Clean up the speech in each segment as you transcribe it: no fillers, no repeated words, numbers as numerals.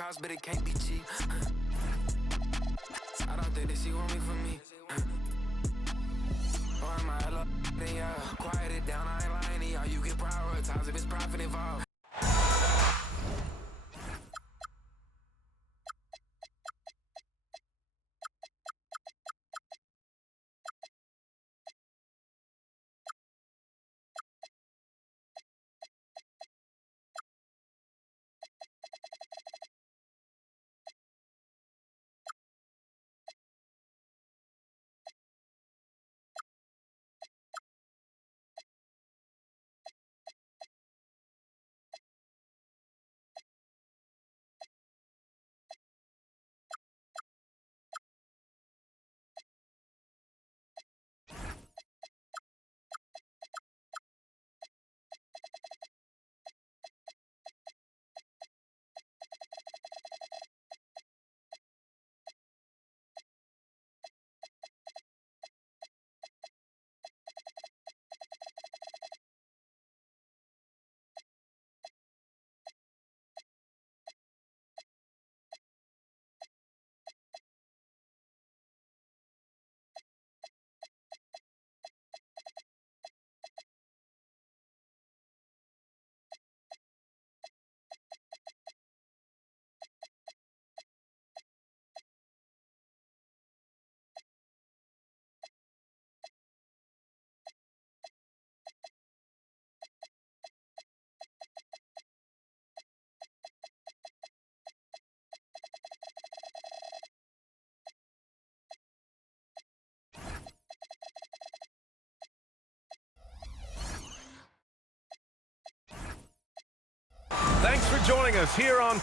cost, but it can't be cheap. I don't think that she want me for me. Or am I alone? Then yeah, quiet it down, I ain't lying to y'all. You get prioritized if it's profit involved. Thanks for joining us here on...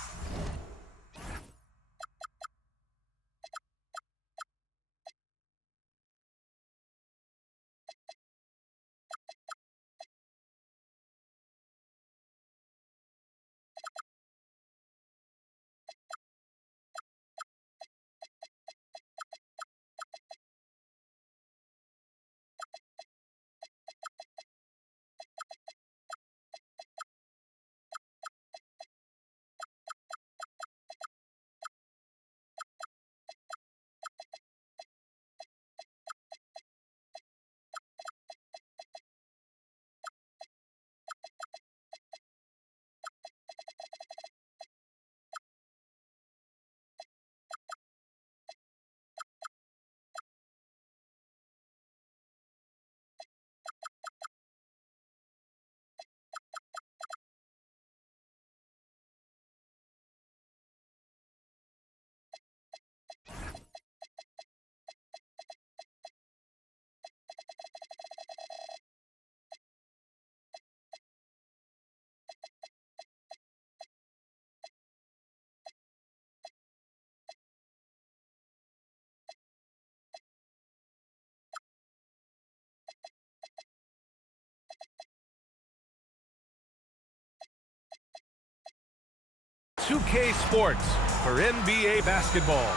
"2K Sports" for NBA basketball.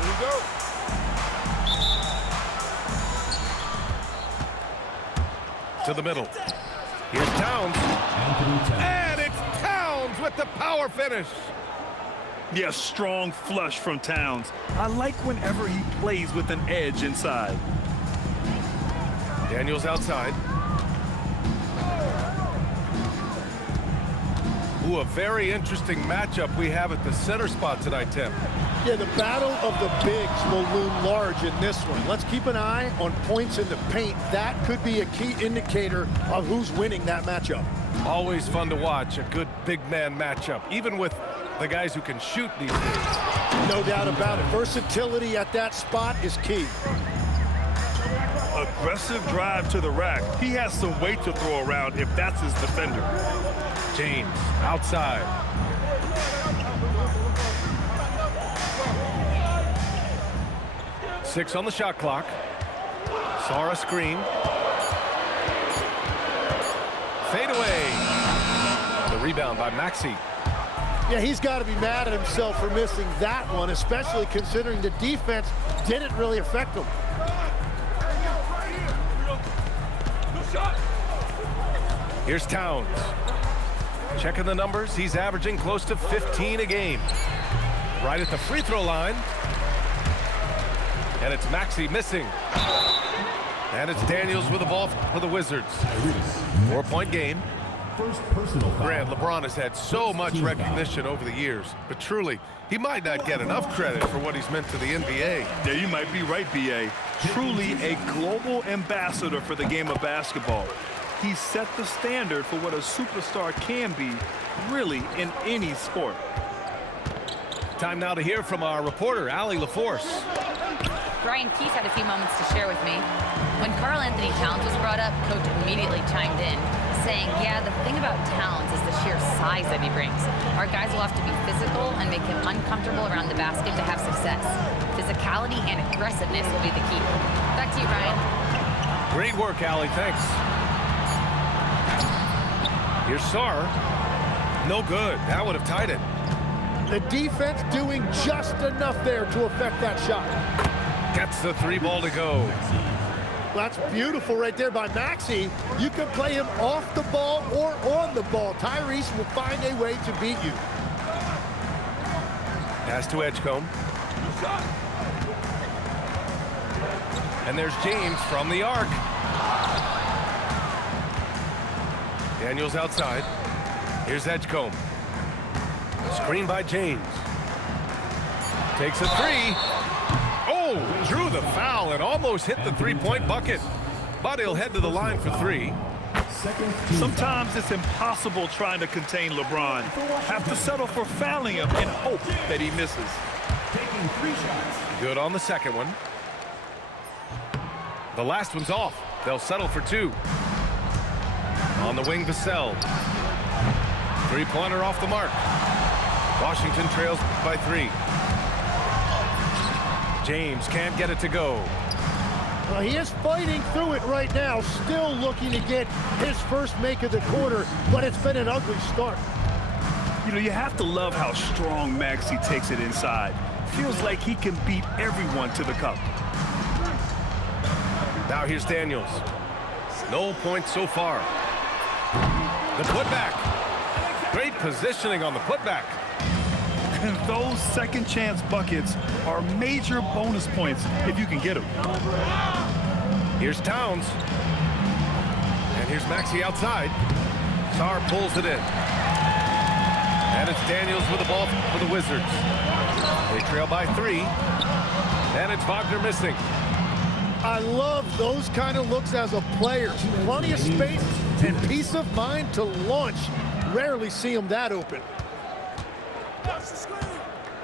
Here we go. To the middle. Here's Towns. And it's Towns with the power finish. Yeah, strong flush from Towns. I like whenever he plays with an edge inside. Daniels outside. Ooh, a very interesting matchup we have at the center spot tonight, Tim. Yeah, the battle of the bigs will loom large in this one. Let's keep an eye on points in the paint. That could be a key indicator of who's winning that matchup. Always fun to watch a good big man matchup, even with the guys who can shoot these days. No doubt about it. Versatility at that spot is key. Aggressive drive to the rack. He has some weight to throw around if that's his defender. James outside. Six on the shot clock. Saw a screen. Fade away. The rebound by Maxey. Yeah, he's got to be mad at himself for missing that one, especially considering the defense didn't really affect him. Here's Towns. Checking the numbers, he's averaging close to 15 a game. Right at the free throw line. And it's Maxey missing. And it's Daniels with the ball for the Wizards. 4-point game. Grant, LeBron has had so much recognition over the years, but truly, he might not get enough credit for what he's meant to the NBA. Yeah, you might be right, B.A. Truly a global ambassador for the game of basketball. He set the standard for what a superstar can be, really, in any sport. Time now to hear from our reporter, Allie LaForce. Brian Keith had a few moments to share with me. When Karl Anthony Towns was brought up, Coach immediately chimed in, saying, yeah, the thing about Towns is the sheer size that he brings. Our guys will have to be physical and make him uncomfortable around the basket to have success. Physicality and aggressiveness will be the key. Back to you, Brian. Great work, Allie. Thanks. Here's Sarr. No good. That would have tied it. The defense doing just enough there to affect that shot. Gets the 3 ball to go. That's beautiful right there by Maxey. You can play him off the ball or on the ball. Tyrese will find a way to beat you. Pass to Edgecombe. And there's James from the arc. Daniels outside. Here's Edgecombe. Screen by James. Takes a 3. Oh, drew the foul and almost hit the 3-point bucket. But he'll head to the line for 3. Sometimes it's impossible trying to contain LeBron. Have to settle for fouling him and hope that he misses. Taking 3 shots. Good on the second one. The last one's off. They'll settle for 2. On the wing, Vassell. 3-pointer off the mark. Washington trails by 3. James can't get it to go. Well, he is fighting through it right now, still looking to get his first make of the quarter, but it's been an ugly start. You know, you have to love how strong Maxey takes it inside. Feels like he can beat everyone to the cup. Now here's Daniels. No points so far. The putback. Great positioning on the putback. And those second chance buckets are major bonus points if you can get them. Here's Towns. And here's Maxey outside. Sarr pulls it in. And it's Daniels with the ball for the Wizards. They trail by 3. And it's Wagner missing. I love those kind of looks as a player. Plenty of space and peace of mind to launch. Rarely see him that open.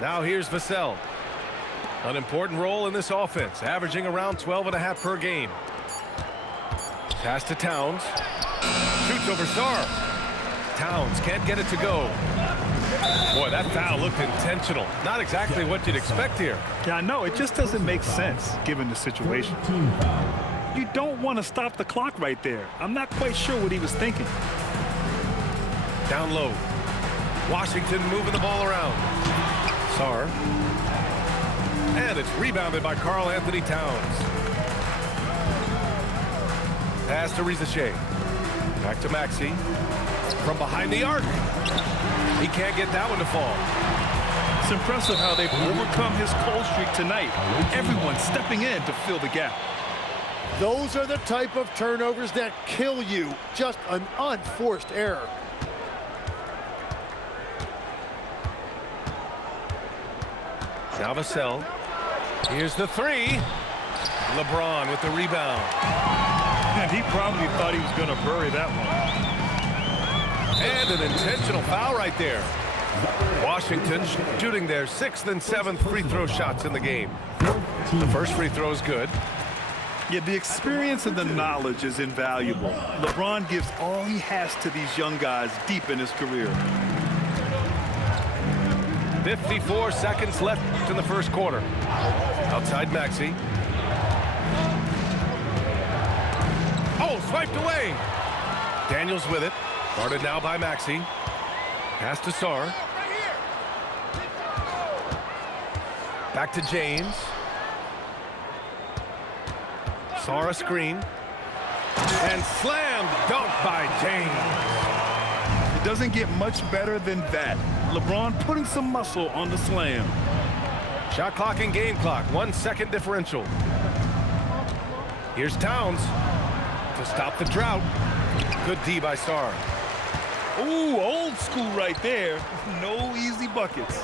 Now here's Vassell. An important role in this offense, averaging around 12.5 per game. Pass to Towns. Shoots over Sarr. Towns can't get it to go. Boy, that foul looked intentional. Not exactly what you'd expect here. Yeah, I know. It just doesn't make sense given the situation. You don't want to stop the clock right there. I'm not quite sure what he was thinking. Down low. Washington moving the ball around. Sarr. And it's rebounded by Karl Anthony Towns. Pass to Rizachet. Back to Maxey. From behind the arc. He can't get that one to fall. It's impressive how they've overcome his cold streak tonight. Everyone stepping in to fill the gap. Those are the type of turnovers that kill you. Just an unforced error. Now Vassell. Here's the 3. LeBron with the rebound. And he probably thought he was going to bury that one. And an intentional foul right there. Washington shooting their 6th and 7th free throw shots in the game. The first free throw is good. Yeah, the experience and the knowledge is invaluable. LeBron gives all he has to these young guys deep in his career. 54 seconds left in the first quarter. Outside Maxey. Oh, swiped away. Daniels with it. Guarded now by Maxey. Pass to Sarr. Back to James. Sarr a screen. And slammed dunk by James. It doesn't get much better than that. LeBron putting some muscle on the slam. Shot clock and game clock, 1 second differential. Here's Towns to stop the drought. Good D by Sarr. Ooh, old school right there. No easy buckets.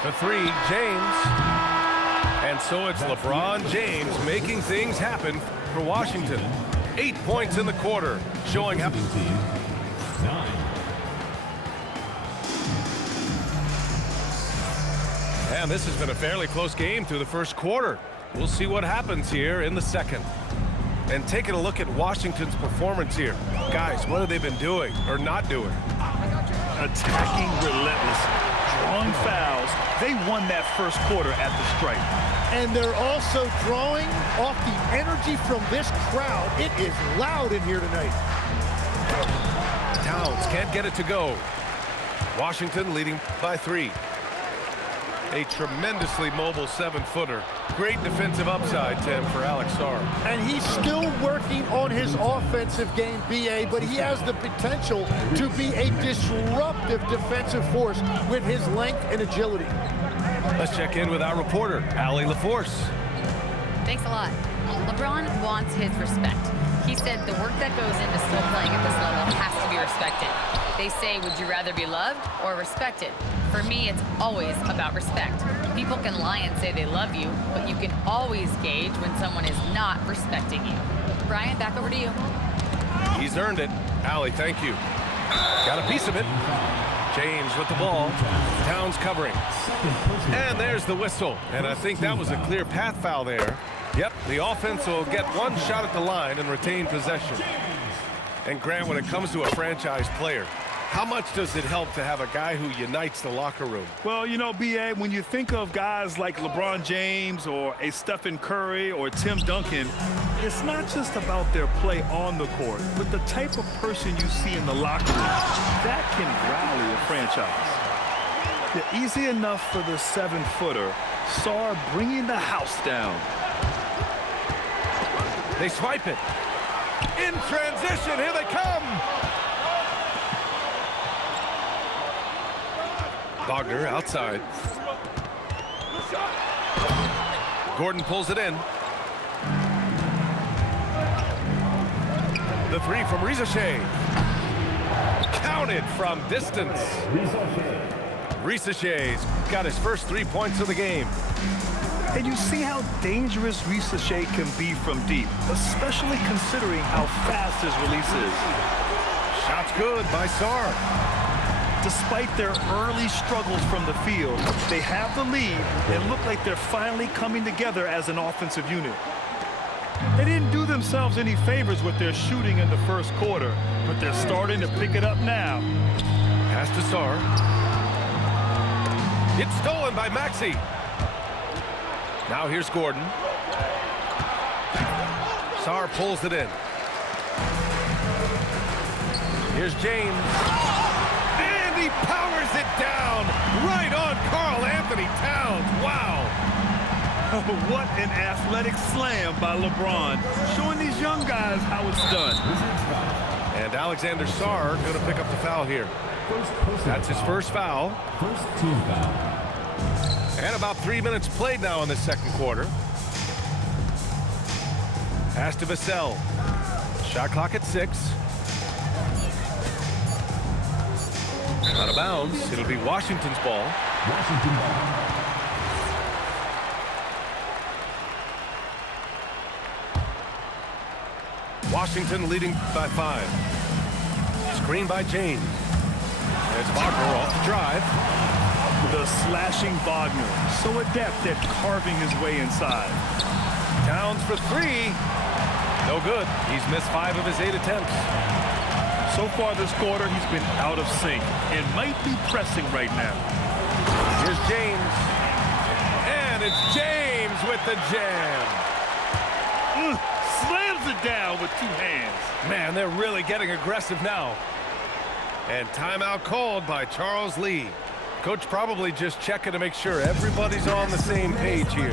For three, James. And so it's LeBron James making things happen for Washington. 8 points in the quarter, showing how... And this has been a fairly close game through the first quarter. We'll see what happens here in the second. And taking a look at Washington's performance here. Guys, what have they been doing or not doing? Attacking relentlessly, drawing fouls. They won that first quarter at the stripe. And they're also drawing off the energy from this crowd. It is loud in here tonight. Towns can't get it to go. Washington leading by 3. A tremendously mobile 7-footer. Great defensive upside, Tim, for Alex Sarr. And he's still working on his offensive game, B.A., but he has the potential to be a disruptive defensive force with his length and agility. Let's check in with our reporter, Allie LaForce. Thanks a lot. LeBron wants his respect. He said the work that goes into still playing at this level has to be respected. They say, would you rather be loved or respected? For me, it's always about respect. People can lie and say they love you, but you can always gauge when someone is not respecting you. Brian, back over to you. He's earned it. Allie, thank you. Got a piece of it. James with the ball. Towns covering. And there's the whistle. And I think that was a clear path foul there. Yep, the offense will get one shot at the line and retain possession. And Grant, when it comes to a franchise player, how much does it help to have a guy who unites the locker room? Well, you know, B.A., when you think of guys like LeBron James or a Stephen Curry or Tim Duncan, it's not just about their play on the court, but the type of person you see in the locker room that can rally a franchise. Yeah, easy enough for the 7-footer. Sarr bringing the house down. They swipe it. In transition, here they come. Wagner outside. Gordon pulls it in. The three from Risacher. Counted from distance. Risacher's got his first 3 points of the game. And you see how dangerous Risacher can be from deep, especially considering how fast his release is. Shot's good by Sarr. Despite their early struggles from the field, they have the lead and look like they're finally coming together as an offensive unit. They didn't do themselves any favors with their shooting in the first quarter, but they're starting to pick it up now. Pass to Sarr. It's stolen by Maxey. Now here's Gordon. Sarr pulls it in. Here's James. And he powers it down right on Karl Anthony Towns. Wow. What an athletic slam by LeBron, showing these young guys how it's done. And Alexander Sarr going to pick up the foul here. That's his first foul. First team foul. And about 3 minutes played now in the second quarter. Pass to Vassell. Shot clock at 6. Out of bounds. It'll be Washington's ball. Washington ball. Washington leading by 5. Screen by James. There's Wagner off the drive. The slashing Wagner, so adept at carving his way inside. Towns for 3. No good. He's missed 5 of his 8 attempts. So far this quarter, he's been out of sync and might be pressing right now. Here's James. And it's James with the jam. Slams it down with 2 hands. Man, they're really getting aggressive now. And timeout called by Charles Lee. Coach probably just checking to make sure everybody's on the same page here.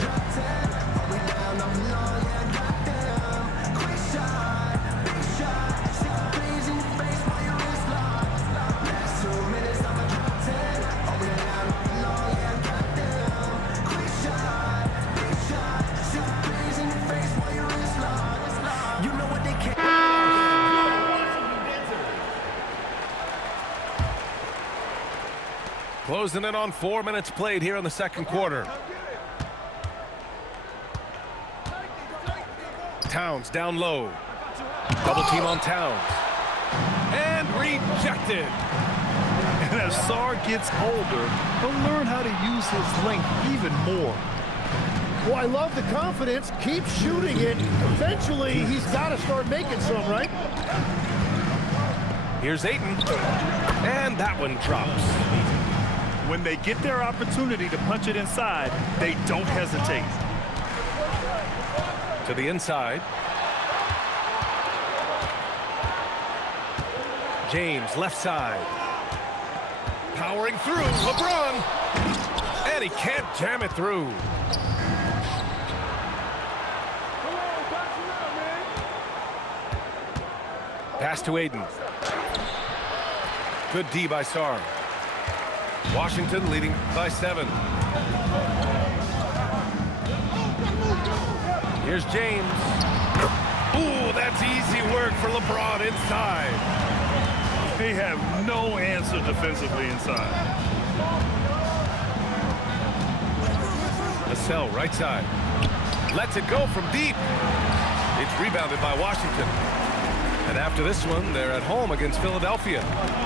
Closing in on 4 minutes played here in the second quarter. Towns down low. Double team on Towns. And rejected. And as Sarr gets older, he'll learn how to use his length even more. Well, I love the confidence. Keep shooting it. Eventually, he's got to start making some, right? Here's Ayton. And that one drops. When they get their opportunity to punch it inside, they don't hesitate. To the inside. James, left side. Powering through. LeBron. And he can't jam it through. Pass to Ayton. Good D by Sarr. Washington leading by 7. Here's James. Ooh, that's easy work for LeBron inside. They have no answer defensively inside. Vassell, right side. Lets it go from deep. It's rebounded by Washington. And after this one, they're at home against Philadelphia.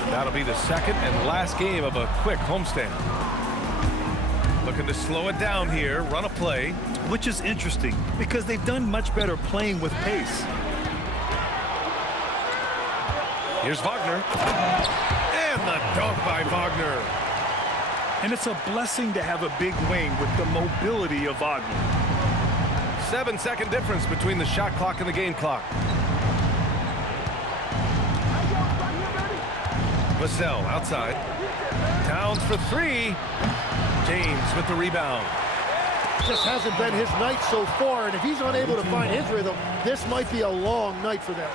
That'll be the second and last game of a quick homestand. Looking to slow it down here, run a play. Which is interesting because they've done much better playing with pace. Here's Wagner. And the dunk by Wagner. And it's a blessing to have a big wing with the mobility of Wagner. 7-second difference between the shot clock and the game clock. Vassell outside. Towns for 3. James with the rebound. Just hasn't been his night so far, and if he's unable to find his rhythm, this might be a long night for them.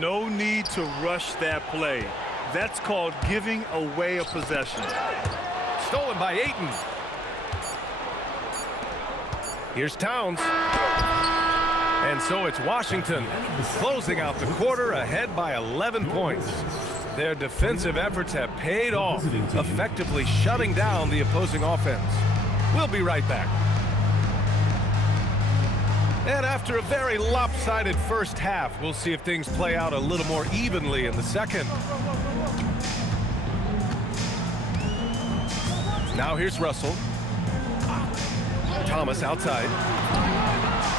No need to rush that play. That's called giving away a possession. Stolen by Ayton. Here's Towns. And so it's Washington closing out the quarter ahead by 11 points. Their defensive efforts have paid off, effectively shutting down the opposing offense. We'll be right back. And after a very lopsided first half, we'll see if things play out a little more evenly in the second. Now here's Russell. Thomas outside.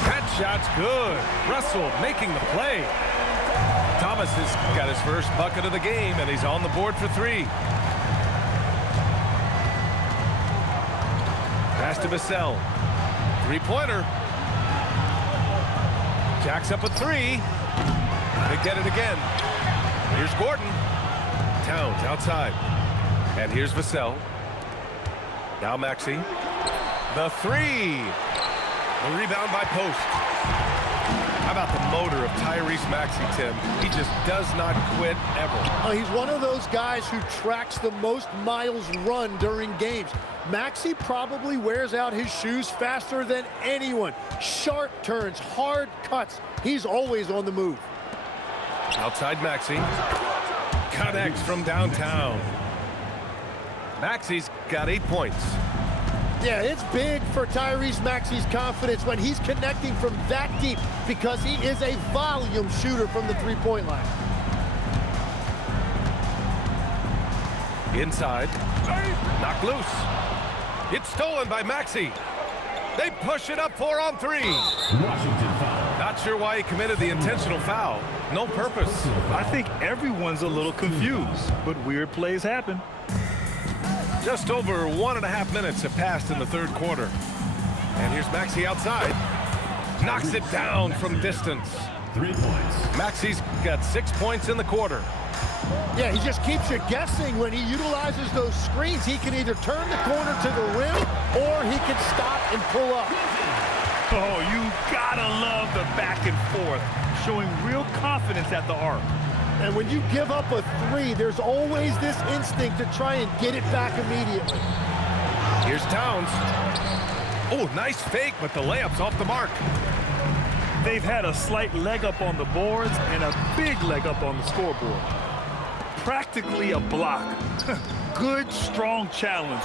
That shot's good. Russell making the play. Thomas has got his first bucket of the game, and he's on the board for 3. Pass to Vassell. 3-pointer. Jacks up a 3. They get it again. Here's Gordon. Towns outside. And here's Vassell. Now Maxey. The 3. The rebound by Post. How about the motor of Tyrese Maxey, Tim? He just does not quit ever. He's one of those guys who tracks the most miles run during games. Maxey probably wears out his shoes faster than anyone. Sharp turns, hard cuts. He's always on the move. Outside Maxey. Connects from downtown. Maxey's got 8 points. Yeah, it's big for Tyrese Maxey's confidence when he's connecting from that deep because he is a volume shooter from the three-point line. Inside. Knocked loose. It's stolen by Maxey. They push it up 4 on 3. Washington foul. Not sure why he committed the intentional foul. No purpose. I think everyone's a little confused, but weird plays happen. Just over 1.5 minutes have passed in the third quarter. And here's Maxey outside. Knocks it down from distance. 3 points. Maxey's got 6 points in the quarter. Yeah, he just keeps you guessing when he utilizes those screens. He can either turn the corner to the rim or he can stop and pull up. Oh, you gotta love the back and forth, showing real confidence at the arc. And when you give up a 3, there's always this instinct to try and get it back immediately. Here's Towns. Oh, nice fake, but the layup's off the mark. They've had a slight leg up on the boards and a big leg up on the scoreboard. practically a block. Good, strong challenge.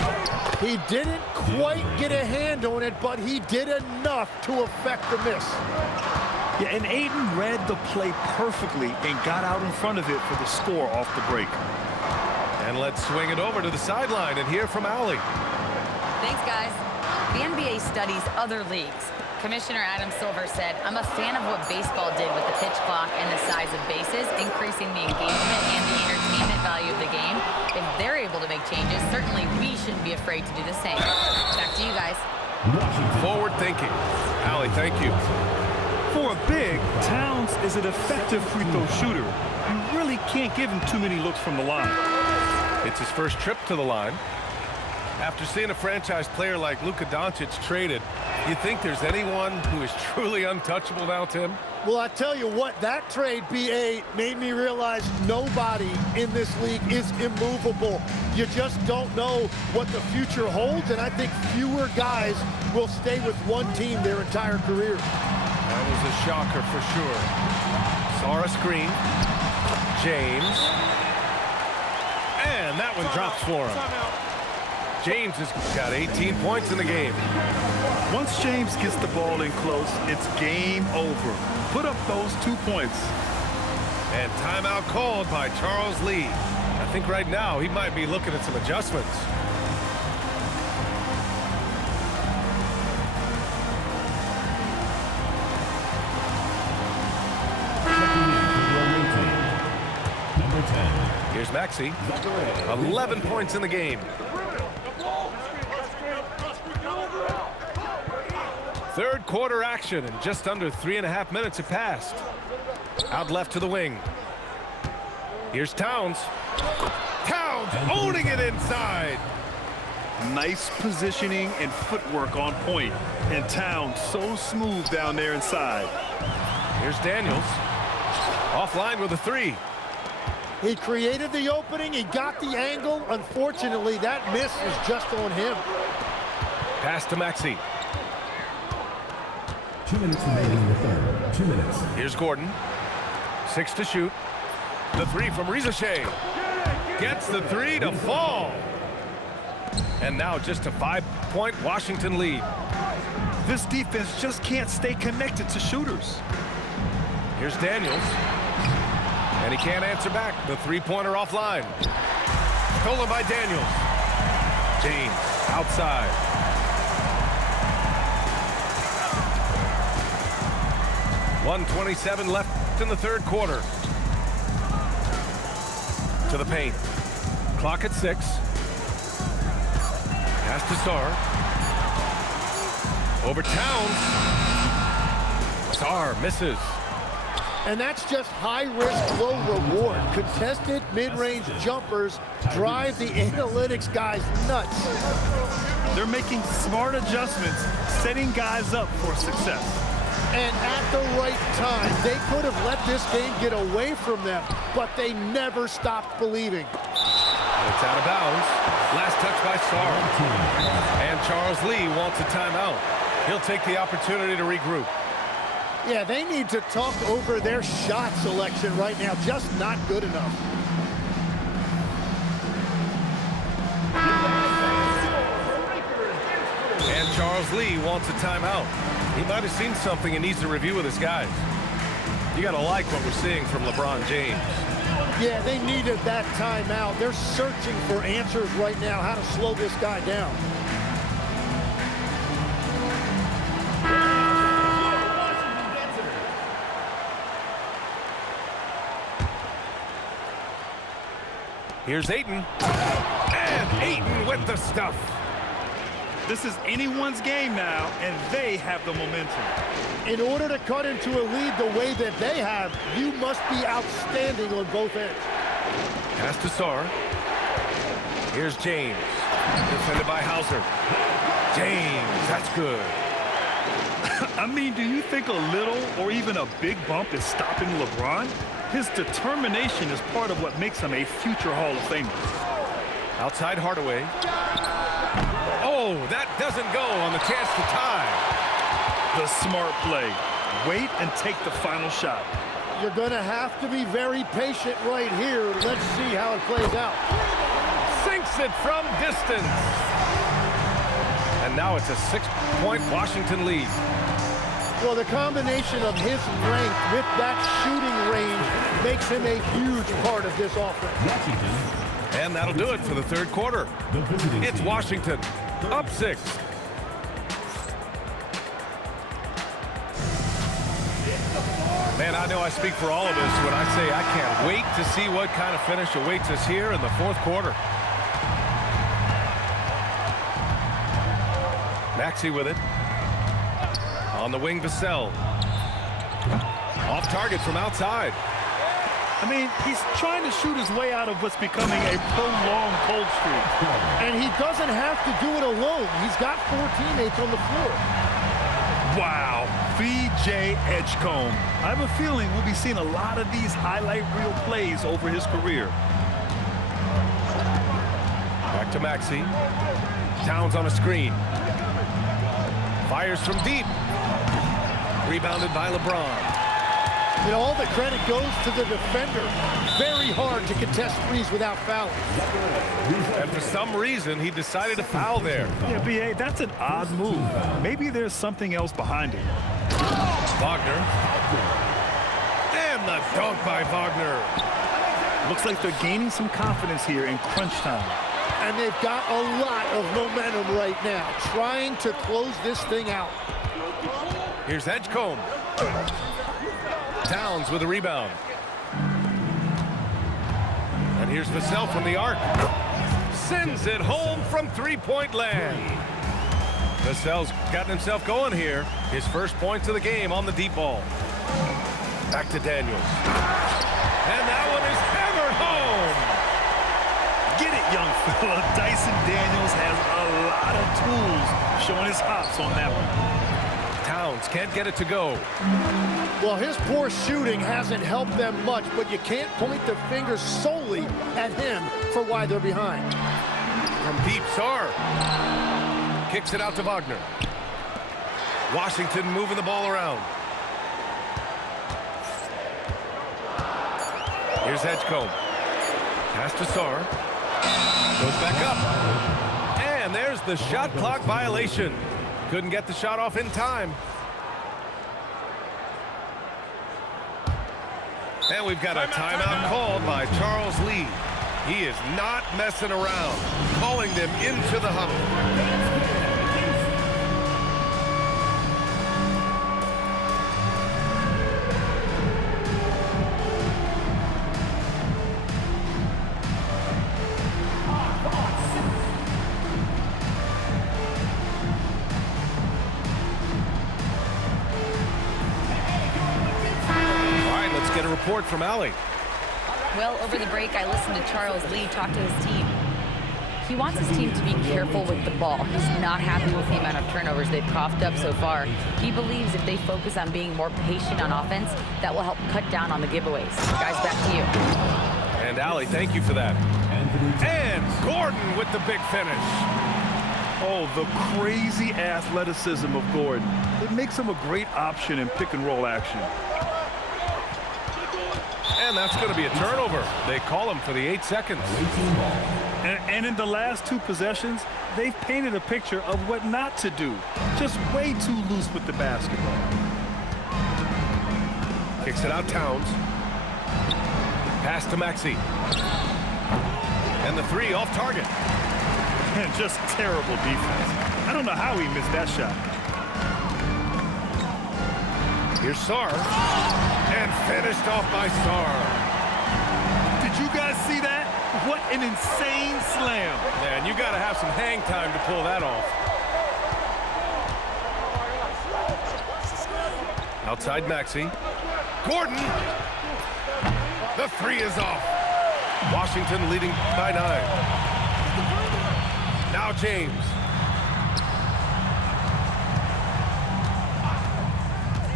He didn't quite get a hand on it, but he did enough to affect the miss. Yeah, and Ayton read the play perfectly and got out in front of it for the score off the break. And let's swing it over to the sideline and hear from Allie. Thanks, guys. The NBA studies other leagues. Commissioner Adam Silver said, I'm a fan of what baseball did with the pitch clock and the size of bases, increasing the engagement and the entertainment value of the game. If they're able to make changes, certainly we shouldn't be afraid to do the same. Back to you guys. Forward thinking. Allie, thank you. For a big, Towns is an effective free throw shooter. You really can't give him too many looks from the line. It's his first trip to the line. After seeing a franchise player like Luka Doncic traded, you think there's anyone who is truly untouchable now, Tim? Well, I tell you what, that trade, BA, made me realize nobody in this league is immovable. You just don't know what the future holds, and I think fewer guys will stay with one team their entire career. That was a shocker for sure. Sara screen. James. And that one drops for him. James has got 18 points in the game. Once James gets the ball in close, it's game over. Put up those 2 points. And timeout called by Charles Lee. I think right now he might be looking at some adjustments. Number 10. Here's Maxey. 11 points in the game. Third quarter action, and just under 3.5 minutes have passed. Out left to the wing. Here's Towns. Towns owning it inside. Nice positioning and footwork on point. And Towns so smooth down there inside. Here's Daniels. Offline with a three. He created the opening. He got the angle. Unfortunately, that miss is just on him. Pass to Maxey. 2 minutes remaining in the third. 2 minutes. Here's Gordon. 6 to shoot. The three from Rizachet. Gets the three to fall. And now just a 5-point Washington lead. This defense just can't stay connected to shooters. Here's Daniels. And he can't answer back. The three-pointer offline. Stolen by Daniels. James outside. .127 left in the third quarter. To the paint. Clock at 6. Pass to Sarr. Over Towns. Sarr misses. And that's just high risk, low reward. Contested mid-range jumpers drive the analytics guys nuts. They're making smart adjustments, setting guys up for success. And at the right time, they could have let this game get away from them, but they never stopped believing. And it's out of bounds. Last touch by Sarr. And Charles Lee wants a timeout. He'll take the opportunity to regroup. Yeah, they need to talk over their shot selection right now. Just not good enough. And Charles Lee wants a timeout. He might have seen something and needs to review with his guys. You got to like what we're seeing from LeBron James. Yeah, they needed that timeout. They're searching for answers right now, how to slow this guy down. Here's Ayton. And Ayton with the stuff. This is anyone's game now, and they have the momentum. In order to cut into a lead the way that they have, you must be outstanding on both ends. Pass to Sarr. Here's James. Defended by Hauser. James, that's good. I mean, do you think a little or even a big bump is stopping LeBron? His determination is part of what makes him a future Hall of Famer. Outside Hardaway. Oh, that doesn't go on the chance to tie. The smart play. Wait and take the final shot. You're going to have to be very patient right here. Let's see how it plays out. Sinks it from distance. And now it's a 6-point Washington lead. Well, the combination of his length with that shooting range makes him a huge part of this offense. Washington. And that'll do it for the third quarter. The visiting It's team. Washington, up 6. Man, I know I speak for all of us when I say I can't wait to see what kind of finish awaits us here in the fourth quarter. Maxey with it. On the wing, Vassell. Off target from outside. I mean, he's trying to shoot his way out of what's becoming a prolonged cold streak. And he doesn't have to do it alone. He's got 4 teammates on the floor. Wow, VJ Edgecombe. I have a feeling we'll be seeing a lot of these highlight reel plays over his career. Back to Maxey. Towns on a screen. Fires from deep. Rebounded by LeBron. You know, all the credit goes to the defender. Very hard to contest threes without fouling. And for some reason, he decided to foul there. Yeah, B.A., that's an odd move. Maybe there's something else behind it. Wagner. And the dunk by Wagner. Looks like they're gaining some confidence here in crunch time. And they've got a lot of momentum right now, trying to close this thing out. Here's Edgecombe. Towns with a rebound. And here's Vassell from the arc. Sends it home from three-point land. Vassell's gotten himself going here. His first points of the game on the deep ball. Back to Daniels. And that one is hammered home. Get it, young fella. Dyson Daniels has a lot of tools, showing his hops on that one. Towns can't get it to go. Well, his poor shooting hasn't helped them much, but you can't point the finger solely at him for why they're behind. From deep, Sarr. Kicks it out to Wagner. Washington moving the ball around. Here's Edgecombe. Pass to Sarr. Goes back up. And there's the shot clock violation. Couldn't get the shot off in time. And we've got a timeout called by Charles Lee. He is not messing around, calling them into the huddle. Get a report from Allie. Well, over the break, I listened to Charles Lee talk to his team. He wants his team to be careful with the ball. He's not happy with the amount of turnovers they've coughed up so far. He believes if they focus on being more patient on offense, that will help cut down on the giveaways. Guys, back to you. And Allie, thank you for that. And Gordon with the big finish. Oh, the crazy athleticism of Gordon. It makes him a great option in pick and roll action. And that's going to be a turnover. They call him for the 8 seconds. And in the last 2 possessions, they've painted a picture of what not to do. Just way too loose with the basketball. Kicks it out, Towns. Pass to Maxey. And the 3 off target. And just terrible defense. I don't know how he missed that shot. Here's Sarr. And finished off by Sarr. Did you guys see that? What an insane slam. Man, you got to have some hang time to pull that off. Outside Maxey. Gordon. The 3 is off. Washington leading by 9. Now James.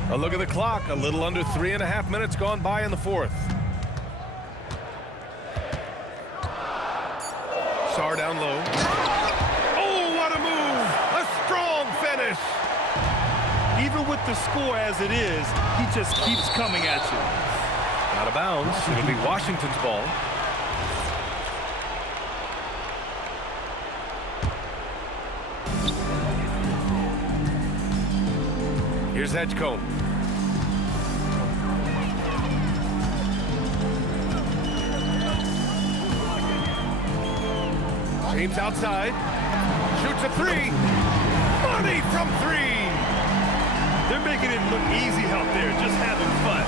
A look at the clock. A little under 3.5 minutes gone by in the fourth. Sarr down low. Oh, what a move! A strong finish! Even with the score as it is, he just keeps coming at you. Out of bounds. It'll be Washington's ball. Here's Edgecombe. James outside. Shoots a three. Money from three. They're making it look easy out there, just having fun.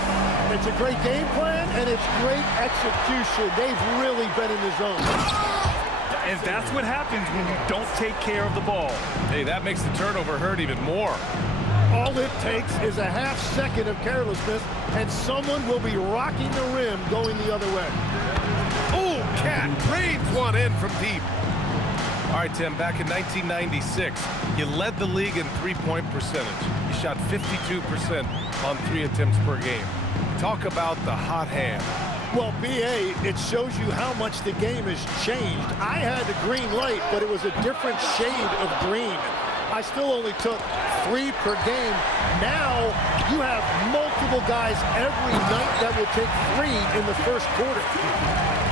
It's a great game plan, and it's great execution. They've really been in the zone. And that's what happens when you don't take care of the ball. Hey, that makes the turnover hurt even more. All it takes is a half second of carelessness, and someone will be rocking the rim going the other way. Oh, Cat rains one in from deep. All right, Tim, back in 1996, you led the league in three-point percentage. You shot 52% on 3 attempts per game. Talk about the hot hand. Well, B.A., it shows you how much the game has changed. I had the green light, but it was a different shade of green. I still only took 3 per game. Now you have multiple guys every night that will take 3 in the first quarter.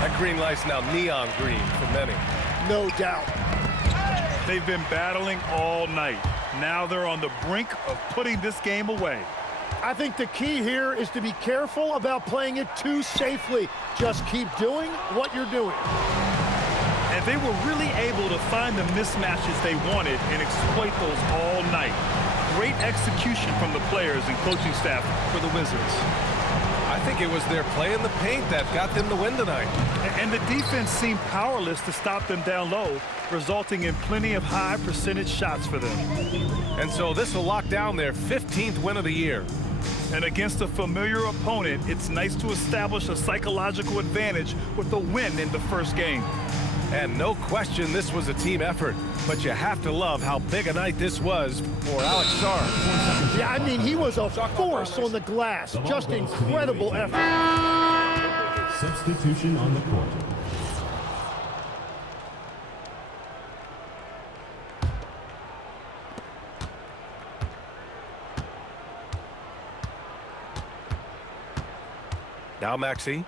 That green light's now neon green for many. No doubt. They've been battling all night. Now they're on the brink of putting this game away. I think the key here is to be careful about playing it too safely. Just keep doing what you're doing. And they were really able to find the mismatches they wanted and exploit those all night. Great execution from the players and coaching staff for the Wizards. I think it was their play in the paint that got them the win tonight. And the defense seemed powerless to stop them down low, resulting in plenty of high percentage shots for them. And so this will lock down their 15th win of the year. And against a familiar opponent, it's nice to establish a psychological advantage with a win in the first game. And no question this was a team effort, but you have to love how big a night this was for Alex Sarr. Yeah, I mean, he was a force on the glass. Just incredible effort. Substitution on the court. Now Maxey.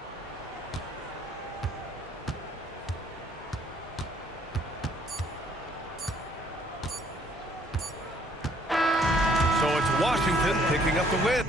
So it's Washington picking up the win.